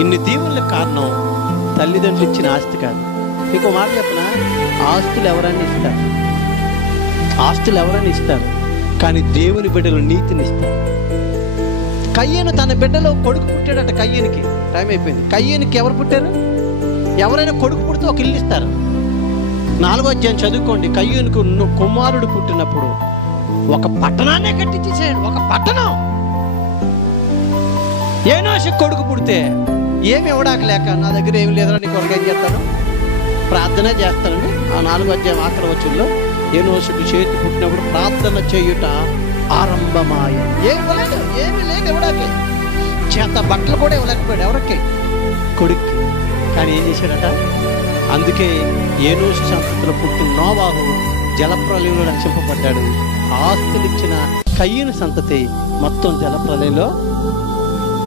ఇన్ని దీవులకు కారణం తల్లిదండ్రులు ఇచ్చిన ఆస్తి కాదు. మీకు మాట చెప్పనా, ఆస్తులు ఎవరైనా ఇస్తారు, కానీ దేవుని బిడ్డలు నీతిని ఇస్తారు. కయ్యను తన బిడ్డలో కొడుకు పుట్టాడట. కయ్యనికి టైం అయిపోయింది. కయ్యనికి ఎవరు పుట్టారు? ఎవరైనా కొడుకు పుడితే ఒక ఇల్లు ఇస్తారు. 4వ అధ్యాయం చదువుకోండి. కయ్యనుకు కుమారుడు పుట్టినప్పుడు ఒక పట్టణాన్నే కట్టించేసాడు. ఒక పట్టణం. ఏనోషకు కొడుకు పుడితే ఏమి ఇవ్వడానికి లేక, నా దగ్గర ఏమి లేదని నీకు కొరకు ఏం చేస్తాను, ప్రార్థన చేస్తానండి. ఆ 4వ అధ్యాయం ఆఖరి వచనంలో ఏనోషకు చేతి పుట్టినప్పుడు ప్రార్థన చేయుట ఆరంభమాయ. ఏమి లేదు ఇవ్వడానికి. చేత బట్టలు కూడా ఇవ్వలేకపోయాడు ఎవరికి? కొడుక్కి. కానీ ఏం చేశాడట? అందుకే ఏనోషు సంతతిలో పుట్టిన నోవాహు జలప్రలయంలో రక్షింపబడ్డాడు. ఆస్తులు ఇచ్చిన కయ్యను సంతతి మొత్తం జలప్రలయంలో